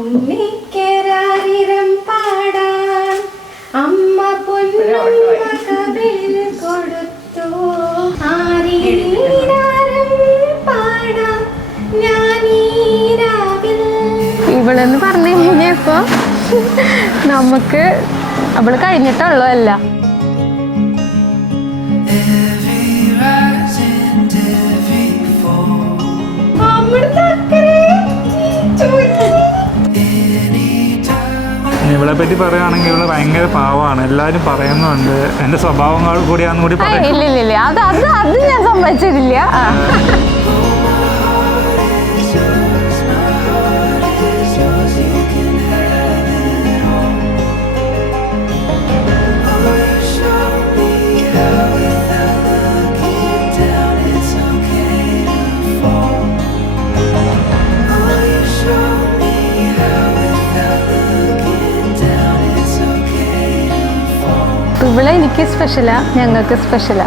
ഉണ്ണിക്കേറാരിരം പാടാൻ അമ്മ പൊന്നുമ്മ കവിളിൽ കൊടുത്തു. ആരീരാരം പാടാൻ ഞാനീരാവിൽ. ഇവളെന്ന് പറഞ്ഞു കഴിഞ്ഞപ്പോ നമുക്ക് അവള് കഴിഞ്ഞിട്ടുള്ളൂ അല്ല. ഇവളെ പറ്റി പറയുകയാണെങ്കിൽ ഇവള് ഭയങ്കര പാവമാണ്. എല്ലാരും പറയുന്നുണ്ട് എന്റെ സ്വഭാവങ്ങൾ കൂടിയാന്ന് കൂടി പറയും. ഇല്ല അത് ഞാൻ സമ്മതിച്ചിട്ടില്ല. ഇവിടെ എനിക്ക് സ്പെഷ്യലാ, ഞങ്ങൾക്ക് സ്പെഷ്യലാ.